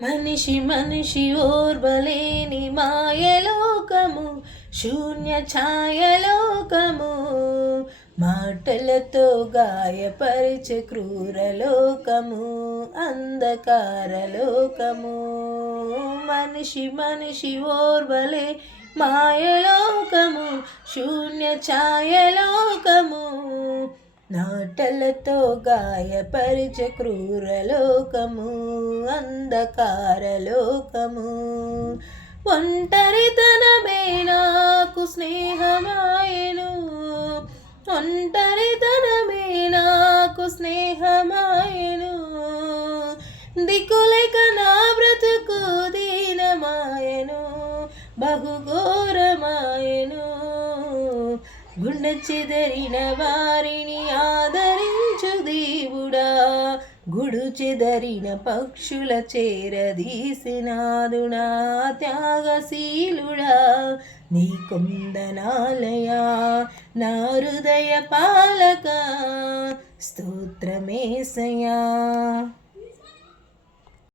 మనిషి మనిషి ఓర్వలేని మాయలోకము, శూన్య ఛాయలోకము, మాటలతో గాయపరిచే క్రూరలోకము, అంధకారలోకము. మనిషి మనిషి ఓర్వలే మాయలోకము, శూన్య ఛాయలోకము, నాటలతో గాయపరిచే క్రూరలోకము, అంధకారలోకము. ఒంటరితనమే నాకు స్నేహమాయెను, ఒంటరితనమే నాకు స్నేహమాయెను, దిక్కులేక నా బ్రతుకు దీనమాయెను, బహుఘోరమాయెను. గుండె చెదరిన వారిని ఆదరించు దేవుడా, గుడు చెదరిన పక్షుల చేరదీసినాదునా, త్యాగశీలుడా నీ కొందనాలయా, నా హృదయ పాలక స్తోత్రమేసయా.